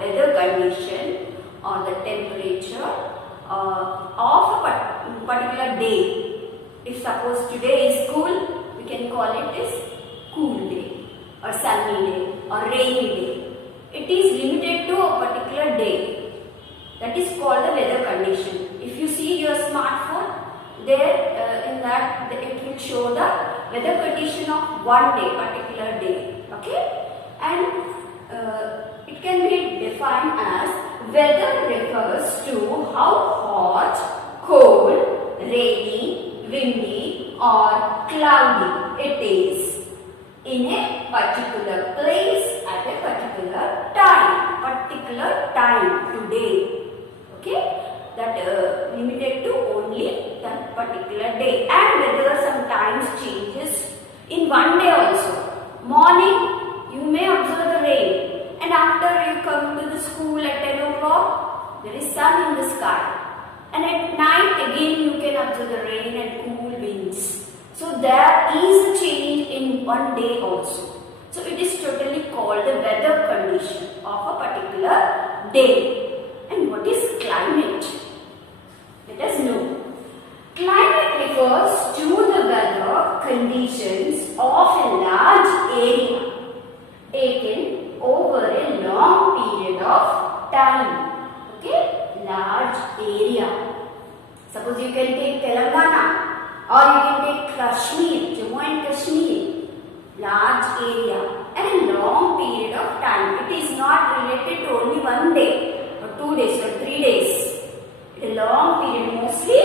weather condition or the temperature of a particular day. If suppose today is cool, we can call it as cool day or sunny day or rainy day. It is limited to a particular day. That is called the weather condition. If you see your smartphone, there in that it will show the weather condition of one day, particular day. Okay, and it can be defined as weather refers to how hot, cold, rainy, windy or cloudy it is in a particular place at a particular time today. Okay, that limited to only that particular day, and weather sometimes changes in one day also. Morning you may observe the rain, and after you come to the school at 10 o'clock there is sun in the sky, and at night again you can observe the rain and cool winds. So there is a change in one day also. So it is totally called the weather condition of a particular day. And what is climate? Let us know. Climate refers to the weather conditions of a large area taken over a long period of time. Okay, large area. Suppose you can take Telangana or you can take Kashmir, Jammu and Kashmir. Large area and a long period of time. It is not related to only one day or 2 days or 3 days. A long period, mostly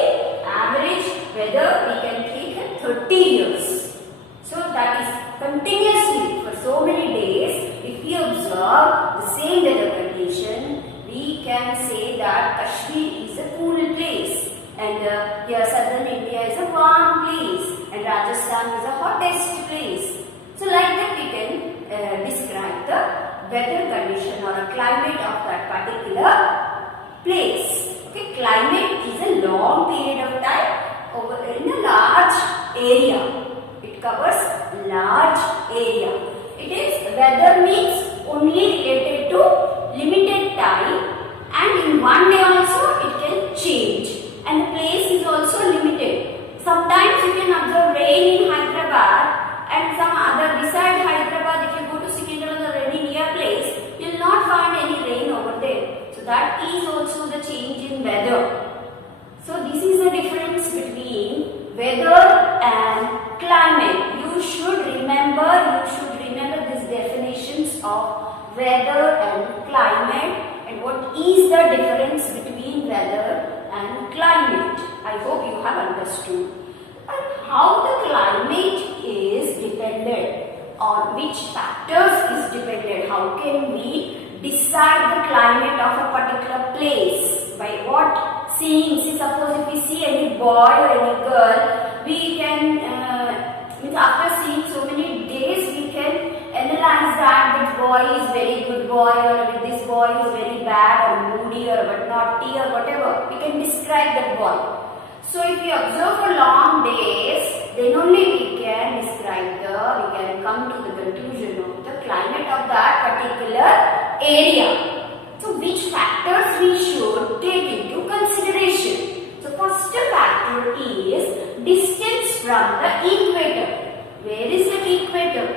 average weather we can take at 30 years. So that is continuously for so many days. If we observe the same weather condition, we can say that Kashmir is a cool place, and here southern India is a warm place, and Rajasthan is a hottest place. So like that we can describe the weather condition or a climate of that particular place. Okay, climate is a long period of time over in a large area. It covers large area. It is weather means only related to limited time, and in one day also it can change, and the place is also limited. Sometimes you can observe rain in Hyderabad, and some other beside Hyderabad, if you go to Secunderabad or any near place, you will not find any rain over there. So that is also the change in weather. So this is the difference between weather and climate. You should remember these definitions of weather and climate, and what is the difference between weather and climate. I hope you have understood. And how the climate is dependent, on which factors is dependent. How can we decide the climate of a particular place? By what? Seeing. See, suppose if we see any boy or any girl, we can, after seeing so many days, we can analyze that this boy is very good boy, or this boy is very bad or moody or but naughty or whatever. We can describe that boy. So if we observe for long days, then only we can describe we can come to the conclusion of the climate of that particular area. So which factors we should take into consideration? So first factor is distance from the equator. Where is the equator?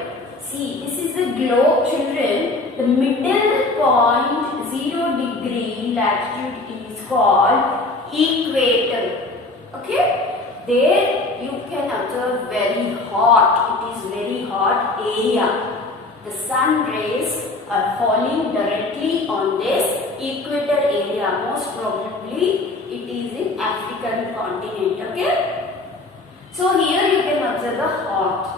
See, this is the globe, children. The middle point 0 degree latitude is called equator. Okay, there you can observe very hot. It is very hot area. The sun rays are falling directly on this equator area. Most probably it is in African continent. Okay, so here you can observe the hot.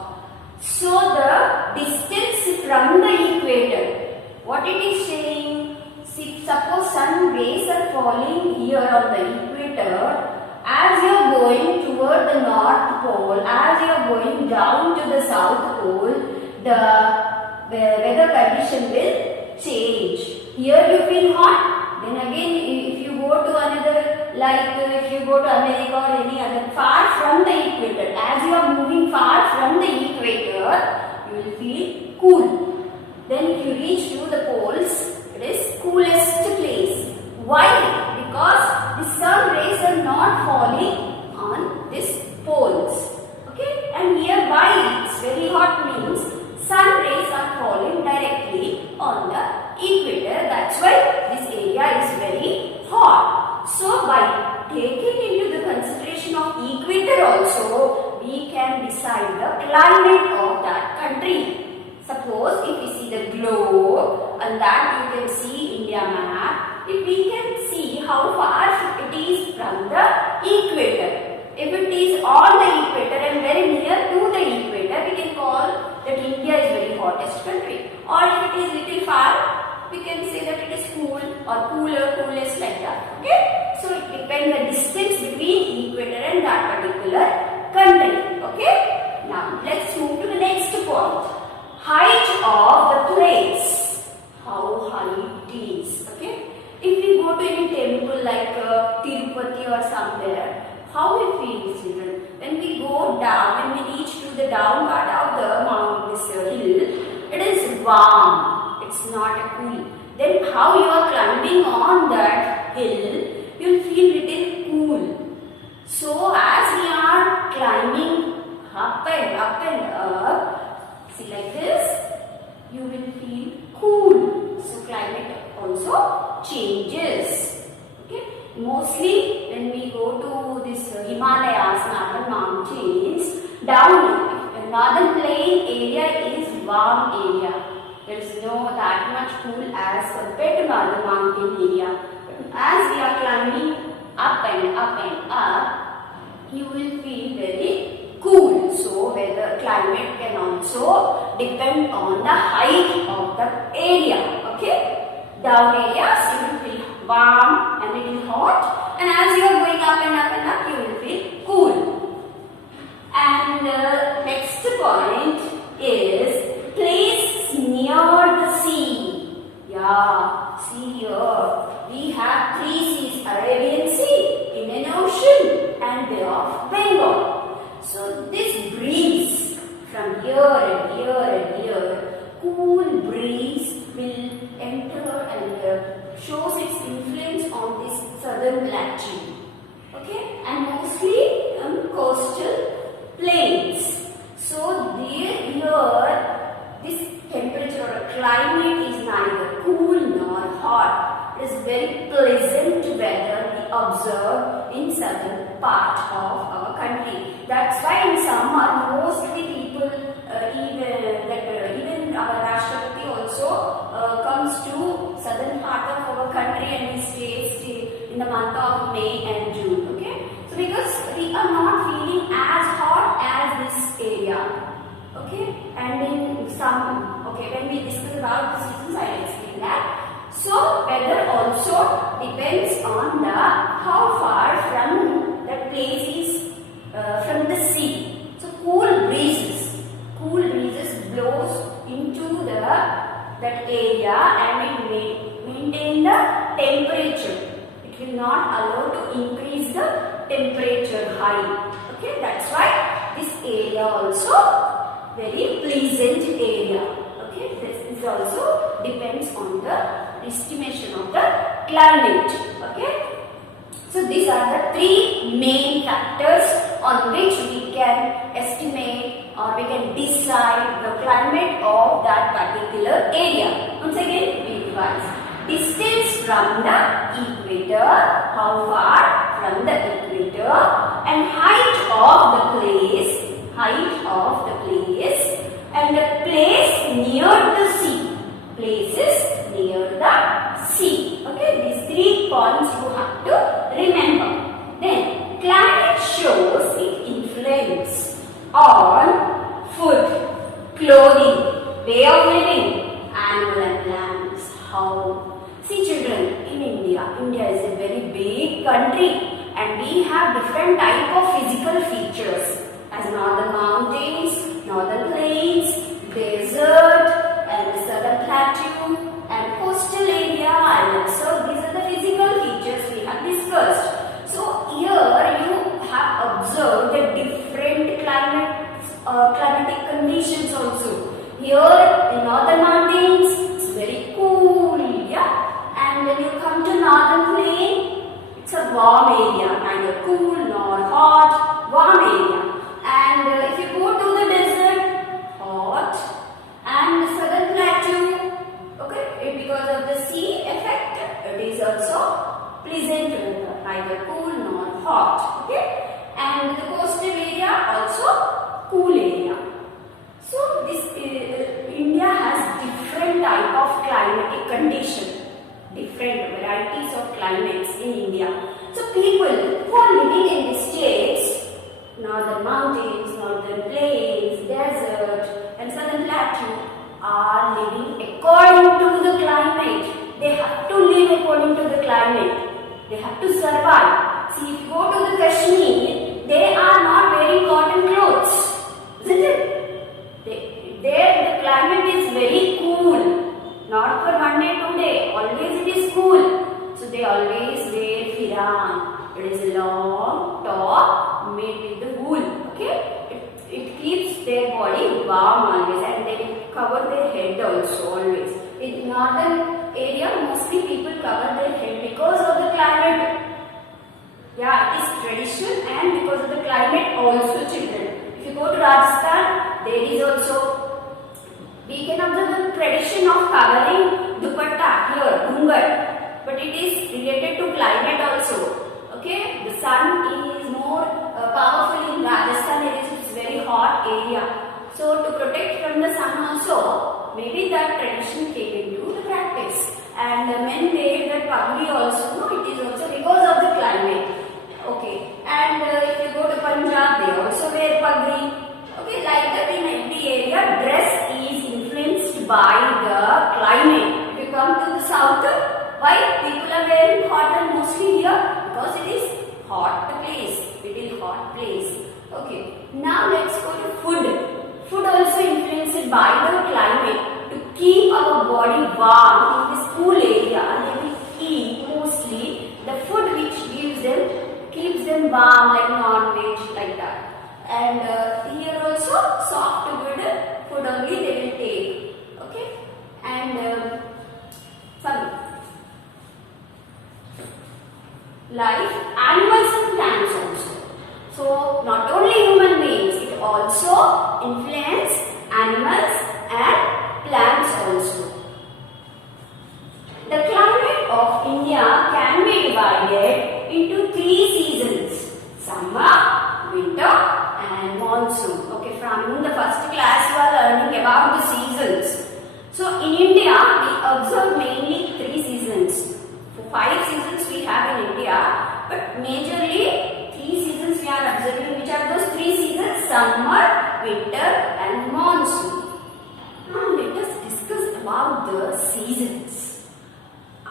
So the distance from the equator, what it is saying? See, suppose sun rays are falling here on the equator. As you are going toward the North Pole, as you are going down to the South Pole, the weather condition will change. Here you feel hot, then again if you go to another, like if you go to America or any other, far from the equator, as you are moving far from the equator, you will feel cool. Then if you reach to the poles, It is coolest place. Why? Because the sun rays are not falling on these poles. Okay, and here why it's very hot means sun rays are falling directly on the equator. That's why this area is very hot. So by taking into the consideration of equator also, we can decide the climate of that country. Suppose if we see the globe and that you can see India map, if we can see how far it is from the equator. If it is on the equator and very near to the equator, we can call that India is very hottest country. Or if it is little far, we can say that it is cool or cooler, coolest like that. Okay? So it depends the distance between equator and that particular country. Okay? Now let's move to the next point. Height of the place. How high it is. Okay? If we go to any temple like Tirupati or somewhere, how we feel, children? When we go down, when we reach to the down part of the mountain, this hill, it is warm. It's not a cool. Then how you are climbing on that hill, you will feel little cool. So as we are climbing up and up, see like this, you will feel cool. So climate also changes. Okay. Mostly when we go to this Himalayas, northern mountains, down northern plain area is warm area. There is no that much cool as compared to northern mountain area. As we are climbing up and up, you will feel very cool. So weather climate can also depend on the height of the area. Okay, down areas you will feel warm and little hot, and as you are going up and up, you will feel cool. And next point is place near the sea. Yeah, see here we have three seas: Arabian Sea, Indian Ocean, and Bay of Bengal. So this breeze from here and here, cool breeze will enter and shows its influence on this southern plateau. Okay, and mostly on coastal plains. So here this temperature or climate is neither cool nor hot. It is very pleasant weather we observe in southern part of our country. That's why in summer mostly people even our Rashtrapati also comes to southern part of our country and he stays in the month of May and June. Okay, so because we are not feeling as hot as this area. Okay, and in some when we discuss about the seasons, I will explain that. So weather also depends on the how far from that place is from the sea. So cool breezes blows into that area and it may maintain the temperature. It will not allow to increase the temperature high. Okay, that's why this area also very pleasant area. Okay, this is also depends on the estimation of the climate. Okay, so these are the three main factors on which we can estimate or we can decide the climate of that particular area. Once again, we revise. Distance from the equator, how far from the equator, and height of the place, and the place near the sea, places near the sea. Okay, these 3 points you have to remember. Then, climate shows its influence on food, clothing, way of living, animal and plants. How? See children, in India is a very big country and we have different type of physical features as northern mountains, northern plains, desert and southern plateau and coastal area islands. So these are the physical features we have discussed. So here you have observed the different climatic conditions also. Here in northern mountains it's very cool, yeah. climates in India. So people who are living in the states, northern mountains, northern plains, desert and southern plateau are living according to the climate. They have to live according to the climate. They have to survive. See, if you go to the Kashmir, they are not wearing cotton clothes, isn't it? There the climate is very cool. Not for 1 day, 2 day. Always it is cool. So they always wear firang. It is long top made with the wool. Okay? It keeps their body warm always, and they will cover their head also always. In northern area, mostly people cover their head because of the climate. Yeah, it is tradition and because of the climate also, children. If you go to Rajasthan, there is also, we can observe the tradition of covering dupatta here, dhungar, but it is related to climate also. Okay, the sun is more powerful in Rajasthan areas. It's very hot area. So to protect from the sun also, maybe that tradition came into the practice. And men wear that pagri also. No, it is also because of the climate. Okay, and if you go to Punjab, they also wear pagri. Okay, like that in every area, dress is influenced by the climate. If you come to the south, why people are wearing cotton mostly here? Because it is hot place, little hot place. Okay, now let's go to food. Food also influenced by the climate. To keep our body warm in this cool area, they will eat mostly the food which keeps them warm, like non-veg, like that. And here also soft food only they will take. Okay, and some like animals and plants also. So not only human beings, it also influence animals and plants also. The climate of India can be divided into 3 seasons: summer, winter and monsoon. Okay, from the first class you are learning about the seasons. So in India we observe mainly 3 seasons. 5 seasons we have in India, but majorly 3 seasons we are observing. Which are those 3 seasons? Summer, winter and monsoon. Now let us discuss about the seasons.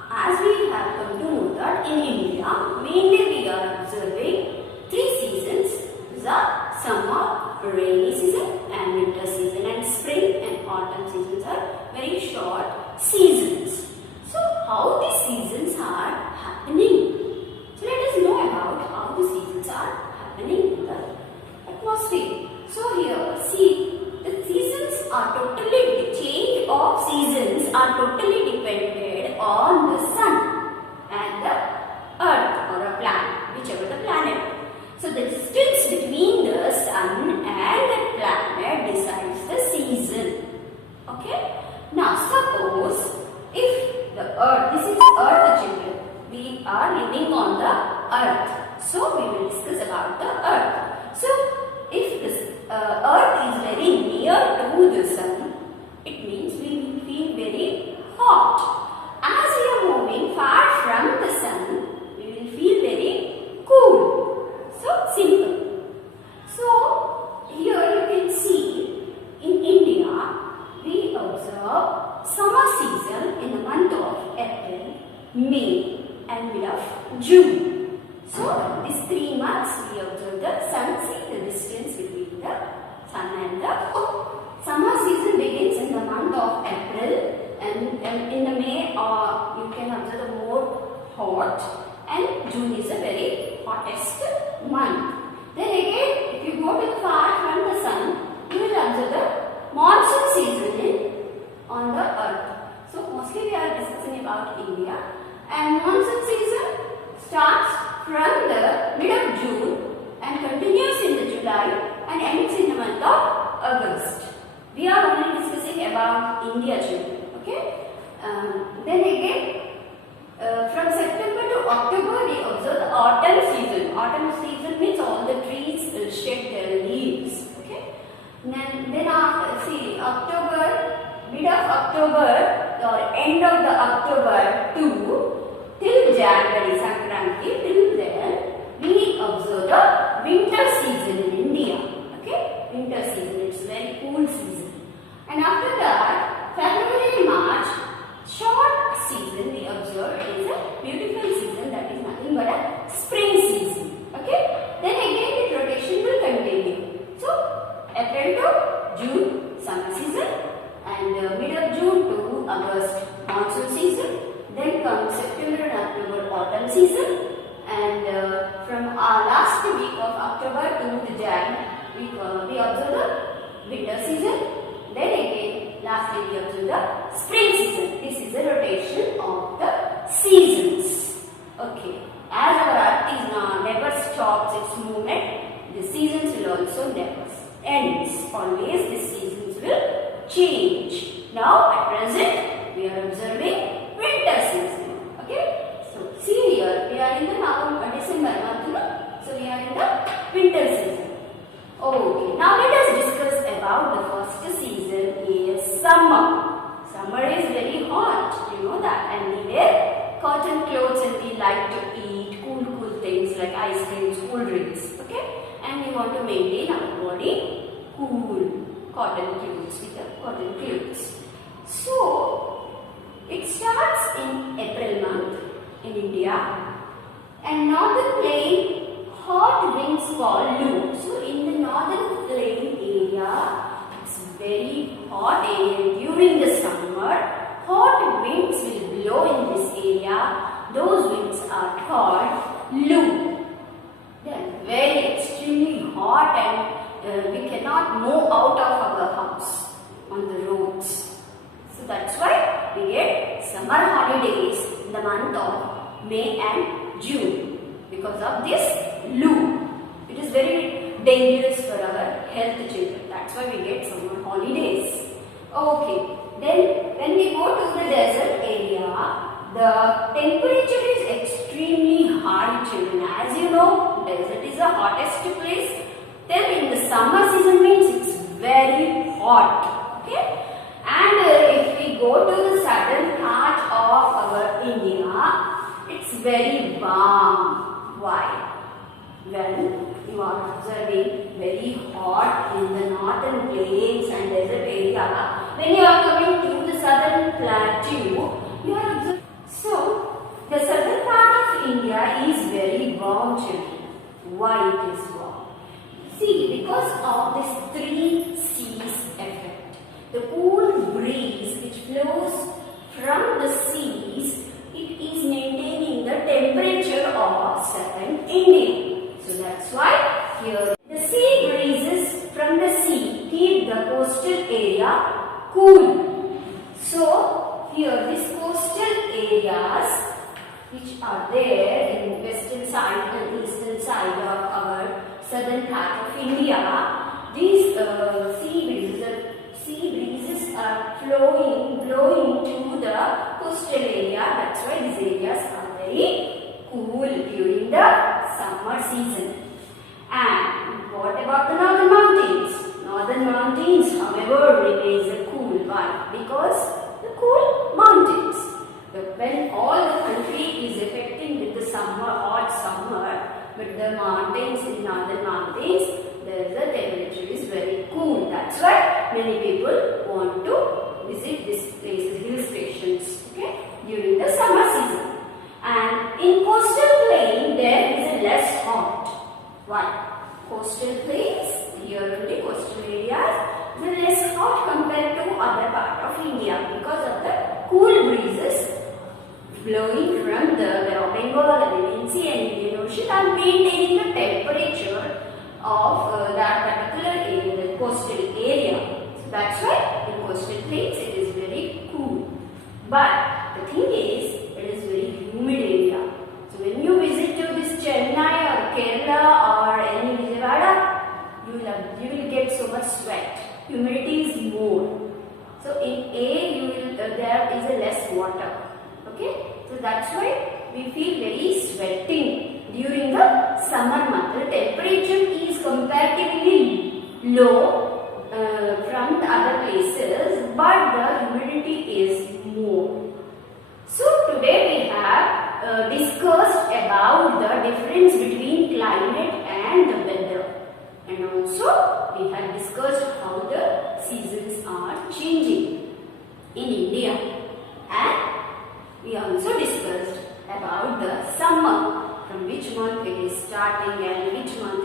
As we have come to know that in India, mainly we are observing 3 seasons. These are summer, rainy season and winter season, and spring and autumn seasons are very short seasons. So how these seasons are happening? So let us know about how the seasons are happening in the atmosphere. So here see, the seasons are totally, the change of seasons are totally dependent on the sun and the earth or a planet, whichever the planet. So the distance between the sun and the planet decides the season. Okay. Now suppose if the earth, this is earth, children, we are living on the earth. So we will discuss about the earth. So if this earth is very near to the sun, it means we will feel very hot. As we are moving far from the sun, we will feel very cool. So simple. So here you can see in India we observe summer season in the month of April, May and mid of June. So these 3 months we observe the sun. See the distance between the sun and the summer season begins in the month of April, and in the May you can observe the more hot, and June is a very hottest month. Then again, if you go to far from the sun, you will observe the monsoon season on the earth. So mostly we are discussing about India, and monsoon season starts from the mid of June and continues in the July and ends in the month of August. We are only discussing about India, children. Okay. Then again, from September to October we observe the autumn season. Autumn season means all the trees will shed their leaves. Okay. Then after, see, October, mid of October or end of the October to till January, Sankranti, till then we observe the winter season in India. Okay, winter season, it's very cool season. And after that, February and March, short season we observe is a beautiful season, that is nothing but a spring season. Okay, then again the rotation will continue. So, April to June, summer season, and mid of June to August, monsoon season. Then comes September and October, autumn season, and from our last week of October to the Jan, we observe the winter season. Then again, lastly we observe the spring season. This is the rotation of the seasons. Okay, as our earth is never stops its movement, the seasons will also never end. Always the seasons will change. Now at present we are observing winter season. Okay, so see here we are in the December month, so we are in the winter season. Okay, now let us discuss about the first season is summer. Summer is very hot, you know that, and we wear cotton clothes and we like to eat cool things like ice creams, cool drinks. Okay, and we want to maintain our body cool. Cotton clothes with the cotton clothes. So it starts in April month in India, and northern plain hot winds called Lu. So in the northern plain area, it's very hot area during the summer. Hot winds will blow in this area. Those winds are called Lu. They are very extremely hot, and we cannot move out of our house on the roads. So that's why we get summer holidays in the month of May and June because of this Lu. It is very dangerous for our health children. That's why we get summer holidays. Okay. Then when we go to the desert area, the temperature is extremely high, children. As you know, desert is the hottest place. Then in the summer season means it's very hot. Okay. And if we go to the southern part of our India, it's very warm. Why? When you are observing very hot in the northern plains and desert area, when you are coming to the southern plateau, you are observing. So, the southern part of India is very warm, children. Why it is warm? See, because of this three seas effect. The cool breeze which flows from the seas, it is maintaining the temperature of southern India. So that's why here the sea breezes from the sea keep the coastal area cool. So here these coastal areas which are there in western side and eastern side of our southern part of India, these sea breezes are blowing to the coastal area. That's why these areas are very cool during the summer season. And what about the northern mountains? Northern mountains, however, remains cool. Why? Because the cool mountains. When all the country is affecting with the summer, hot summer, but the mountains in northern mountains, the temperature is very cool. That's why many people want to visit these places, hill stations, okay, during the summer season. And in coastal plain, there is less hot. Why? Coastal plains, here only coastal areas, they are less hot compared to other part of India because of the cool breezes blowing from the Bengal, Arabian Sea and Indian Ocean and maintaining the temperature of that particular area, the coastal area. So that's why in coastal plains it is very cool. But the thing is, it is very humid area. So when you visit to this Chennai or Kerala or any Vijayawada, you will get so much sweat. Humidity is more. So in there is a less water. Okay, so that's why we feel very sweating during the summer month. The temperature is comparatively low from the other places, but the humidity is more. So today we have discussed how the seasons are changing in India, and we also discussed about the summer, from which month it is starting and which month